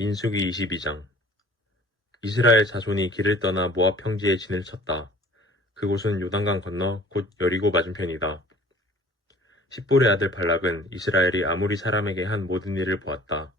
민수기 22장. 이스라엘 자손이 길을 떠나 모압 평지에 진을 쳤다. 그곳은 요단강 건너 곧 여리고 맞은편이다. 십볼의 아들 발락은 이스라엘이 아무리 사람에게 한 모든 일을 보았다.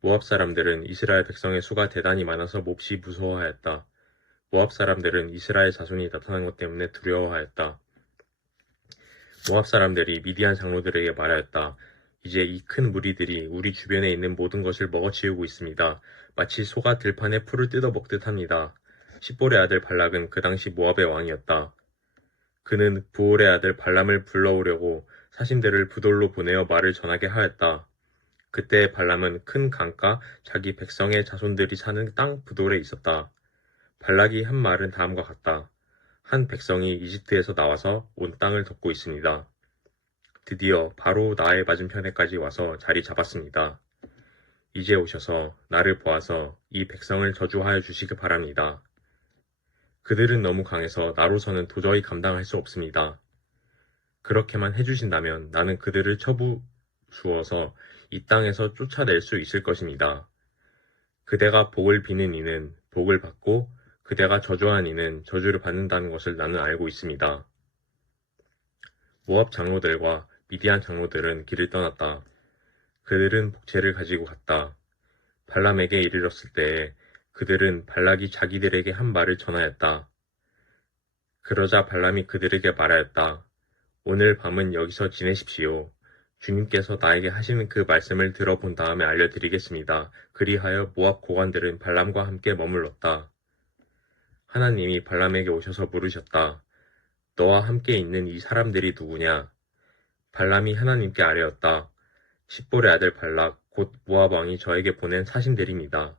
모압 사람들은 이스라엘 백성의 수가 대단히 많아서 몹시 무서워하였다. 모압 사람들은 이스라엘 자손이 나타난 것 때문에 두려워하였다. 모압 사람들이 미디안 장로들에게 말하였다. 이제 이 큰 무리들이 우리 주변에 있는 모든 것을 먹어치우고 있습니다. 마치 소가 들판에 풀을 뜯어먹듯 합니다. 십볼의 아들 발락은 그 당시 모압의 왕이었다. 그는 부올의 아들 발람을 불러오려고 사신들을 부돌로 보내어 말을 전하게 하였다. 그때 발람은 큰 강가 자기 백성의 자손들이 사는 땅 부돌에 있었다. 발락이 한 말은 다음과 같다. 한 백성이 이집트에서 나와서 온 땅을 덮고 있습니다. 드디어 바로 나의 맞은편에까지 와서 자리 잡았습니다. 이제 오셔서 나를 보아서 이 백성을 저주하여 주시기 바랍니다. 그들은 너무 강해서 나로서는 도저히 감당할 수 없습니다. 그렇게만 해주신다면 나는 그들을 쳐부수어서 이 땅에서 쫓아낼 수 있을 것입니다. 그대가 복을 비는 이는 복을 받고 그대가 저주한 이는 저주를 받는다는 것을 나는 알고 있습니다. 모압 장로들과 미디안 장로들은 길을 떠났다. 그들은 복채를 가지고 갔다. 발람에게 이르렀을 때에 그들은 발락이 자기들에게 한 말을 전하였다. 그러자 발람이 그들에게 말하였다. 오늘 밤은 여기서 지내십시오. 주님께서 나에게 하시는 그 말씀을 들어본 다음에 알려드리겠습니다. 그리하여 모압 고관들은 발람과 함께 머물렀다. 하나님이 발람에게 오셔서 물으셨다. 너와 함께 있는 이 사람들이 누구냐? 발람이 하나님께 아뢰었다. 십볼의 아들 발락 곧 모압 왕이 저에게 보낸 사신들입니다.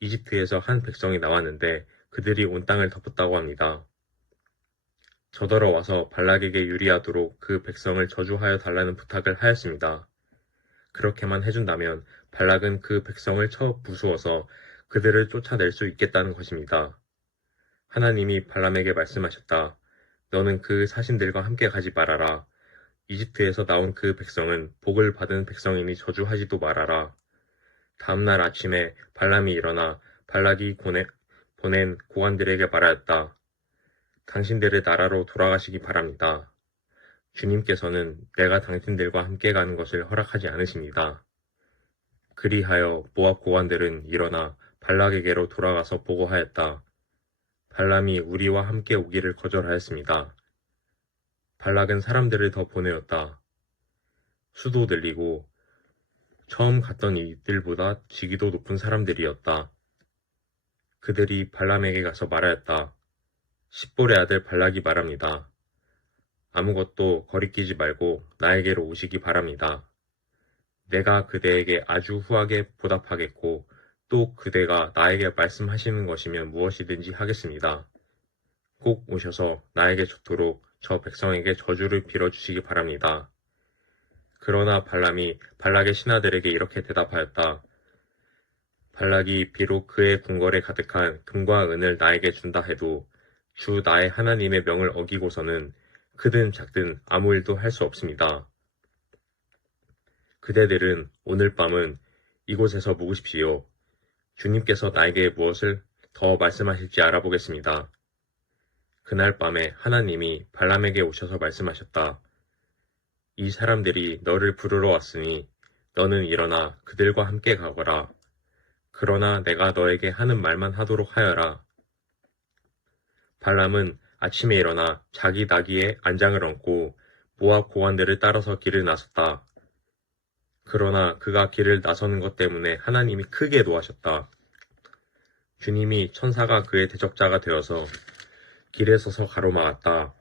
이집트에서 한 백성이 나왔는데 그들이 온 땅을 덮었다고 합니다. 저더러 와서 발락에게 유리하도록 그 백성을 저주하여 달라는 부탁을 하였습니다. 그렇게만 해준다면 발락은 그 백성을 쳐 부수어서 그들을 쫓아낼 수 있겠다는 것입니다. 하나님이 발람에게 말씀하셨다. 너는 그 사신들과 함께 가지 말아라. 이집트에서 나온 그 백성은 복을 받은 백성이니 저주하지도 말아라. 다음날 아침에 발람이 일어나 발락이 보낸 고관들에게 말하였다. 당신들의 나라로 돌아가시기 바랍니다. 주님께서는 내가 당신들과 함께 가는 것을 허락하지 않으십니다. 그리하여 모압 고관들은 일어나 발락에게로 돌아가서 보고하였다. 발람이 우리와 함께 오기를 거절하였습니다. 발락은 사람들을 더 보내었다. 수도 들리고 처음 갔던 이들보다 직위도 높은 사람들이었다. 그들이 발람에게 가서 말하였다. 십볼의 아들 발락이 말합니다. 아무것도 거리끼지 말고 나에게로 오시기 바랍니다. 내가 그대에게 아주 후하게 보답하겠고 또 그대가 나에게 말씀하시는 것이면 무엇이든지 하겠습니다. 꼭 오셔서 나에게 좋도록 저 백성에게 저주를 빌어주시기 바랍니다. 그러나 발람이 발락의 신하들에게 이렇게 대답하였다. 발락이 비록 그의 궁궐에 가득한 금과 은을 나에게 준다 해도 주 나의 하나님의 명을 어기고서는 크든 작든 아무 일도 할 수 없습니다. 그대들은 오늘 밤은 이곳에서 묵으십시오. 주님께서 나에게 무엇을 더 말씀하실지 알아보겠습니다. 그날 밤에 하나님이 발람에게 오셔서 말씀하셨다. 이 사람들이 너를 부르러 왔으니 너는 일어나 그들과 함께 가거라. 그러나 내가 너에게 하는 말만 하도록 하여라. 발람은 아침에 일어나 자기 나귀에 안장을 얹고 모압 고관들을 따라서 길을 나섰다. 그러나 그가 길을 나서는 것 때문에 하나님이 크게 노하셨다. 주님이 천사가 그의 대적자가 되어서 길에 서서 가로막았다.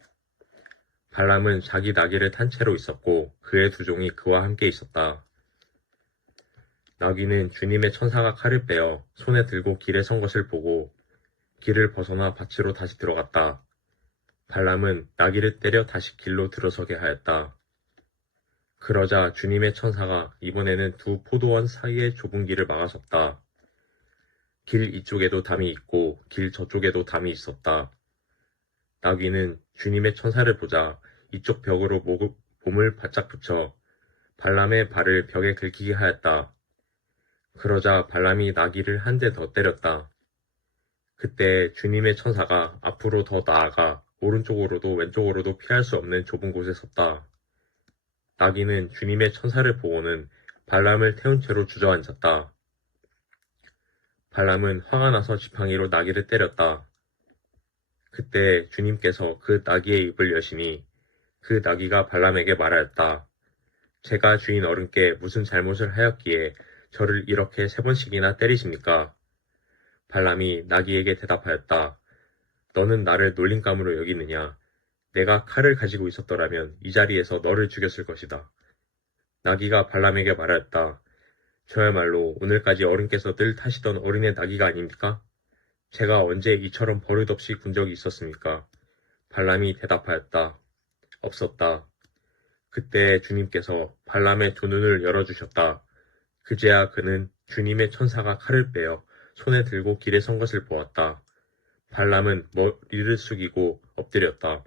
발람은 자기 나귀를 탄 채로 있었고 그의 두 종이 그와 함께 있었다. 나귀는 주님의 천사가 칼을 빼어 손에 들고 길에 선 것을 보고 길을 벗어나 밭으로 다시 들어갔다. 발람은 나귀를 때려 다시 길로 들어서게 하였다. 그러자 주님의 천사가 이번에는 두 포도원 사이의 좁은 길을 막아섰다. 길 이쪽에도 담이 있고 길 저쪽에도 담이 있었다. 나귀는 주님의 천사를 보자 이쪽 벽으로 몸을 바짝 붙여 발람의 발을 벽에 긁히게 하였다. 그러자 발람이 나귀를 한 대 더 때렸다. 그때 주님의 천사가 앞으로 더 나아가 오른쪽으로도 왼쪽으로도 피할 수 없는 좁은 곳에 섰다. 나귀는 주님의 천사를 보고는 발람을 태운 채로 주저앉았다. 발람은 화가 나서 지팡이로 나귀를 때렸다. 그때 주님께서 그 나귀의 입을 여시니 그 나귀가 발람에게 말하였다. 제가 주인 어른께 무슨 잘못을 하였기에 저를 이렇게 3번씩이나 때리십니까? 발람이 나귀에게 대답하였다. 너는 나를 놀림감으로 여기느냐? 내가 칼을 가지고 있었더라면 이 자리에서 너를 죽였을 것이다. 나귀가 발람에게 말하였다. 저야말로 오늘까지 어른께서 늘 타시던 어린애 나귀가 아닙니까? 제가 언제 이처럼 버릇없이 군 적이 있었습니까? 발람이 대답하였다. 없었다. 그때 주님께서 발람의 두 눈을 열어주셨다. 그제야 그는 주님의 천사가 칼을 빼어 손에 들고 길에 선 것을 보았다. 발람은 머리를 숙이고 엎드렸다.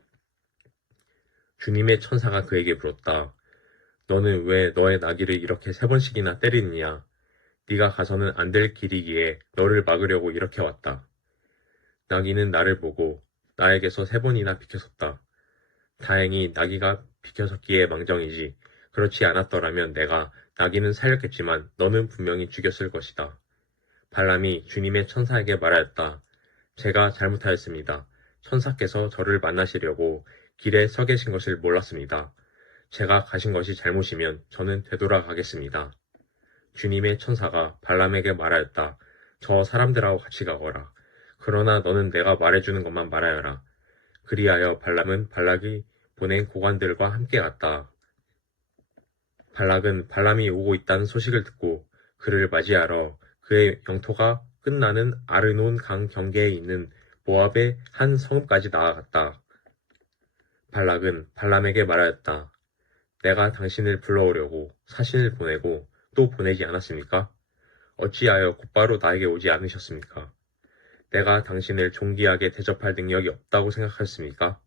주님의 천사가 그에게 물었다. 너는 왜 너의 나귀를 이렇게 3번씩이나 때리느냐? 네가 가서는 안 될 길이기에 너를 막으려고 이렇게 왔다. 나귀는 나를 보고 나에게서 3번이나 비켜섰다. 다행히 나귀가 비켜섰기에 망정이지. 그렇지 않았더라면 내가 나귀는 살렸겠지만 너는 분명히 죽였을 것이다. 발람이 주님의 천사에게 말하였다. 제가 잘못하였습니다. 천사께서 저를 만나시려고 길에 서 계신 것을 몰랐습니다. 제가 가신 것이 잘못이면 저는 되돌아가겠습니다. 주님의 천사가 발람에게 말하였다. 저 사람들하고 같이 가거라. 그러나 너는 내가 말해주는 것만 말하여라. 그리하여 발람은 발락이 보낸 고관들과 함께 갔다. 발락은 발람이 오고 있다는 소식을 듣고 그를 맞이하러 그의 영토가 끝나는 아르논 강 경계에 있는 모압의 한 성읍까지 나아갔다. 발락은 발람에게 말하였다. 내가 당신을 불러오려고 사신을 보내고 또 보내지 않았습니까? 어찌하여 곧바로 나에게 오지 않으셨습니까? 내가 당신을 존귀하게 대접할 능력이 없다고 생각하셨습니까?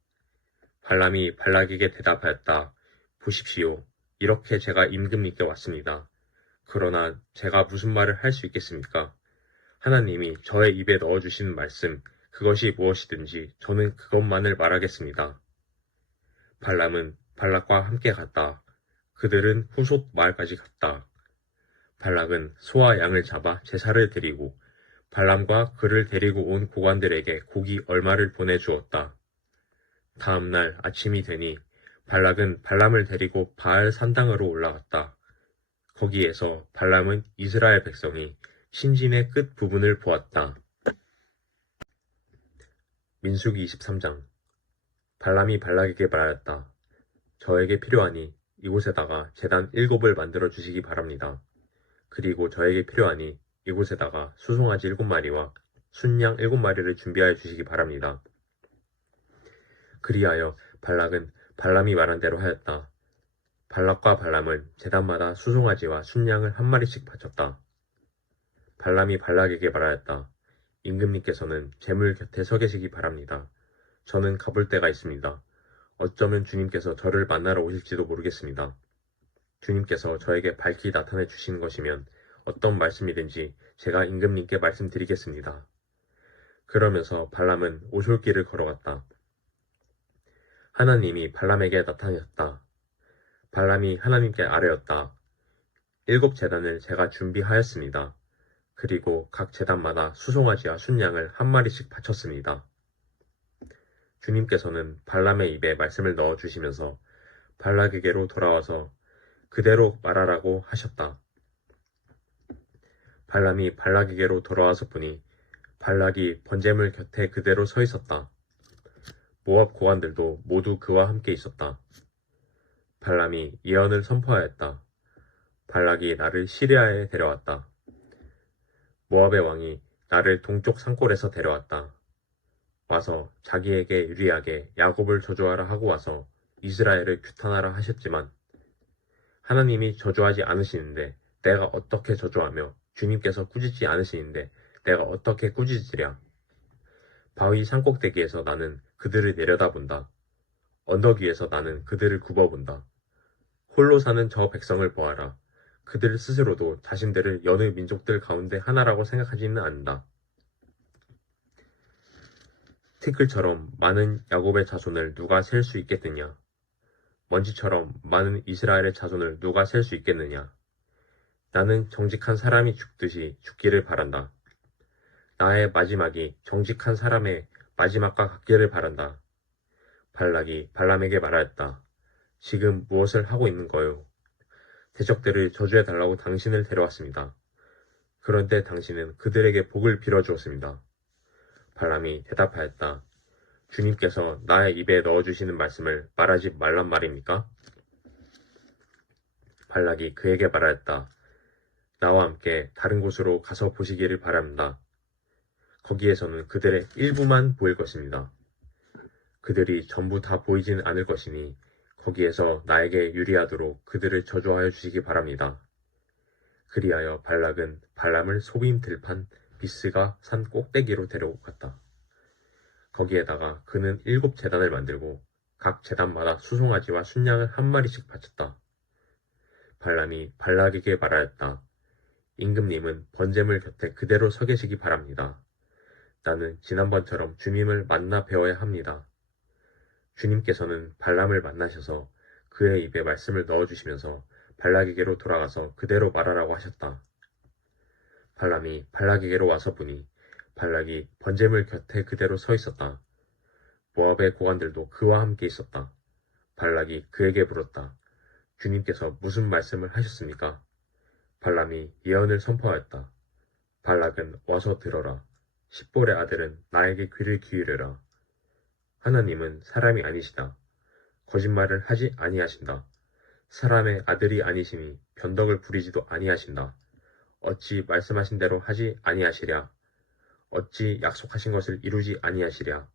발람이 발락에게 대답하였다. 보십시오. 이렇게 제가 임금님께 왔습니다. 그러나 제가 무슨 말을 할 수 있겠습니까? 하나님이 저의 입에 넣어주시는 말씀, 그것이 무엇이든지 저는 그것만을 말하겠습니다. 발람은 발락과 함께 갔다. 그들은 후솥 마을까지 갔다. 발락은 소와 양을 잡아 제사를 드리고 발람과 그를 데리고 온 고관들에게 고기 얼마를 보내주었다. 다음 날 아침이 되니 발락은 발람을 데리고 바알 산당으로 올라갔다. 거기에서 발람은 이스라엘 백성이 신진의 끝 부분을 보았다. 민수기 23장. 발람이 발락에게 말하였다. 저에게 필요하니 이곳에다가 제단 7을 만들어 주시기 바랍니다. 그리고 저에게 필요하니 이곳에다가 수송아지 7마리와 순양 7마리를 준비하여 주시기 바랍니다. 그리하여 발락은 발람이 말한 대로 하였다. 발락과 발람은 제단마다 수송아지와 순양을 1마리씩 바쳤다. 발람이 발락에게 말하였다. 임금님께서는 제물 곁에 서 계시기 바랍니다. 저는 가볼 데가 있습니다. 어쩌면 주님께서 저를 만나러 오실지도 모르겠습니다. 주님께서 저에게 밝히 나타내 주시는 것이면 어떤 말씀이든지 제가 임금님께 말씀드리겠습니다. 그러면서 발람은 오솔길을 걸어갔다. 하나님이 발람에게 나타나셨다. 발람이 하나님께 아뢰었다. 7제단을 제가 준비하였습니다. 그리고 각 제단마다 수송아지와 순양을 1마리씩 바쳤습니다. 주님께서는 발람의 입에 말씀을 넣어주시면서 발락에게로 돌아와서 그대로 말하라고 하셨다. 발람이 발락에게로 돌아와서 보니 발락이 번제물 곁에 그대로 서 있었다. 모압 고관들도 모두 그와 함께 있었다. 발람이 예언을 선포하였다. 발락이 나를 시리아에 데려왔다. 모압의 왕이 나를 동쪽 산골에서 데려왔다. 와서 자기에게 유리하게 야곱을 저주하라 하고 와서 이스라엘을 규탄하라 하셨지만 하나님이 저주하지 않으시는데 내가 어떻게 저주하며 주님께서 꾸짖지 않으시는데 내가 어떻게 꾸짖으랴. 바위 산꼭대기에서 나는 그들을 내려다본다. 언덕 위에서 나는 그들을 굽어본다. 홀로 사는 저 백성을 보아라. 그들 스스로도 자신들을 여느 민족들 가운데 하나라고 생각하지는 않는다. 티끌처럼 많은 야곱의 자손을 누가 셀 수 있겠느냐? 먼지처럼 많은 이스라엘의 자손을 누가 셀 수 있겠느냐? 나는 정직한 사람이 죽듯이 죽기를 바란다. 나의 마지막이 정직한 사람의 마지막과 같기를 바란다. 발락이 발람에게 말하였다. 지금 무엇을 하고 있는 거요? 대적들을 저주해달라고 당신을 데려왔습니다. 그런데 당신은 그들에게 복을 빌어주었습니다. 발람이 대답하였다. 주님께서 나의 입에 넣어주시는 말씀을 말하지 말란 말입니까? 발락이 그에게 말하였다. 나와 함께 다른 곳으로 가서 보시기를 바랍니다. 거기에서는 그들의 일부만 보일 것입니다. 그들이 전부 다 보이지는 않을 것이니 거기에서 나에게 유리하도록 그들을 저주하여 주시기 바랍니다. 그리하여 발락은 발람을 소빔 들판 비스가 산 꼭대기로 데려갔다. 거기에다가 그는 7제단을 만들고 각 제단마다 수송아지와 순양을 한 마리씩 바쳤다. 발람이 발락에게 말하였다. 임금님은 번제물 곁에 그대로 서 계시기 바랍니다. 나는 지난번처럼 주님을 만나 배워야 합니다. 주님께서는 발람을 만나셔서 그의 입에 말씀을 넣어주시면서 발락에게로 돌아가서 그대로 말하라고 하셨다. 발람이 발락에게로 와서 보니 발락이 번제물 곁에 그대로 서 있었다. 모압의 고관들도 그와 함께 있었다. 발락이 그에게 물었다. 주님께서 무슨 말씀을 하셨습니까? 발람이 예언을 선포하였다. 발락은 와서 들어라. 십볼의 아들은 나에게 귀를 기울여라. 하나님은 사람이 아니시다. 거짓말을 하지 아니하신다. 사람의 아들이 아니심이 변덕을 부리지도 아니하신다. 어찌 말씀하신 대로 하지 아니하시랴. 어찌 약속하신 것을 이루지 아니하시랴.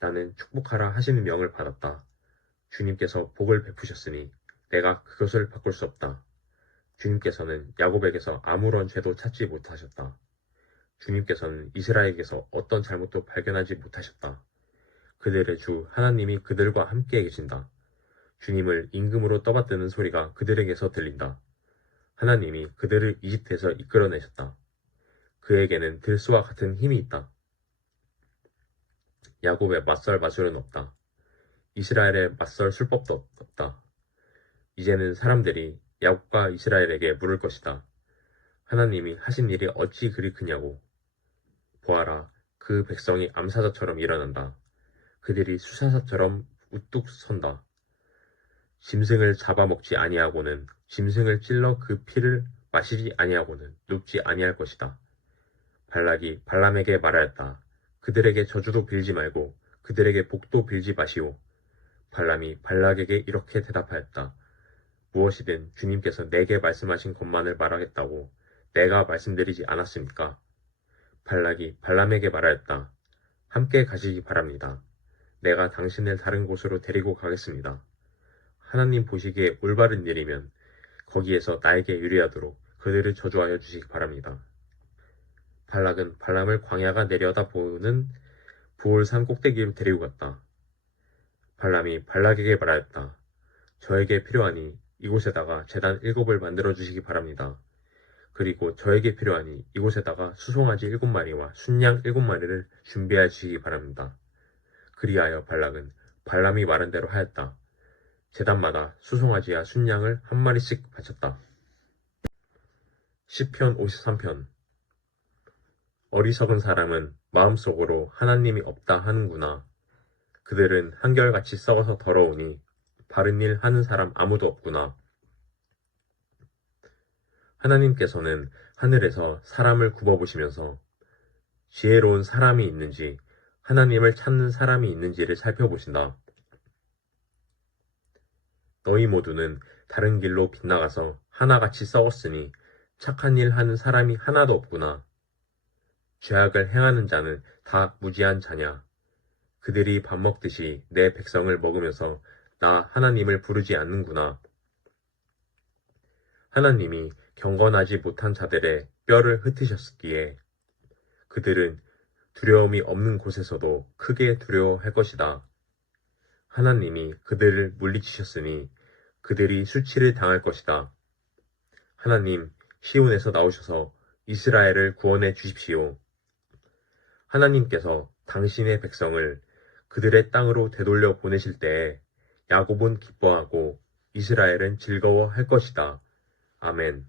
나는 축복하라 하시는 명을 받았다. 주님께서 복을 베푸셨으니 내가 그것을 바꿀 수 없다. 주님께서는 야곱에게서 아무런 죄도 찾지 못하셨다. 주님께서는 이스라엘에게서 어떤 잘못도 발견하지 못하셨다. 그들의 주 하나님이 그들과 함께 계신다. 주님을 임금으로 떠받드는 소리가 그들에게서 들린다. 하나님이 그들을 이집트에서 이끌어내셨다. 그에게는 들소와 같은 힘이 있다. 야곱의 맞설 마술은 없다. 이스라엘의 맞설 술법도 없다. 이제는 사람들이 야곱과 이스라엘에게 물을 것이다. 하나님이 하신 일이 어찌 그리 크냐고. 보아라, 그 백성이 암사자처럼 일어난다. 그들이 수사사처럼 우뚝 선다. 짐승을 잡아먹지 아니하고는 짐승을 찔러 그 피를 마시지 아니하고는 눕지 아니할 것이다. 발락이 발람에게 말하였다. 그들에게 저주도 빌지 말고 그들에게 복도 빌지 마시오. 발람이 발락에게 이렇게 대답하였다. 무엇이든 주님께서 내게 말씀하신 것만을 말하겠다고 내가 말씀드리지 않았습니까? 발락이 발람에게 말하였다. 함께 가시기 바랍니다. 내가 당신을 다른 곳으로 데리고 가겠습니다. 하나님 보시기에 올바른 일이면 거기에서 나에게 유리하도록 그들을 저주하여 주시기 바랍니다. 발락은 발람을 광야가 내려다 보는 부올산 꼭대기로 데리고 갔다. 발람이 발락에게 말하였다. 저에게 필요하니 이곳에다가 제단 7을 만들어 주시기 바랍니다. 그리고 저에게 필요하니 이곳에다가 수송아지 7마리와 순양 7마리를 준비해 주시기 바랍니다. 그리하여 발락은 발람이 말한 대로 하였다. 제단마다 수송아지와 순양을 한 마리씩 바쳤다. 시편 53편. 어리석은 사람은 마음속으로 하나님이 없다 하는구나. 그들은 한결같이 썩어서 더러우니 바른 일 하는 사람 아무도 없구나. 하나님께서는 하늘에서 사람을 굽어보시면서 지혜로운 사람이 있는지 하나님을 찾는 사람이 있는지를 살펴보신다. 너희 모두는 다른 길로 빗나가서 하나같이 썩었으니 착한 일 하는 사람이 하나도 없구나. 죄악을 행하는 자는 다 무지한 자냐. 그들이 밥 먹듯이 내 백성을 먹으면서 나 하나님을 부르지 않는구나. 하나님이 경건하지 못한 자들의 뼈를 흩으셨기에 그들은 두려움이 없는 곳에서도 크게 두려워할 것이다. 하나님이 그들을 물리치셨으니 그들이 수치를 당할 것이다. 하나님, 시온에서 나오셔서 이스라엘을 구원해 주십시오. 하나님께서 당신의 백성을 그들의 땅으로 되돌려 보내실 때에 야곱은 기뻐하고 이스라엘은 즐거워할 것이다. 아멘.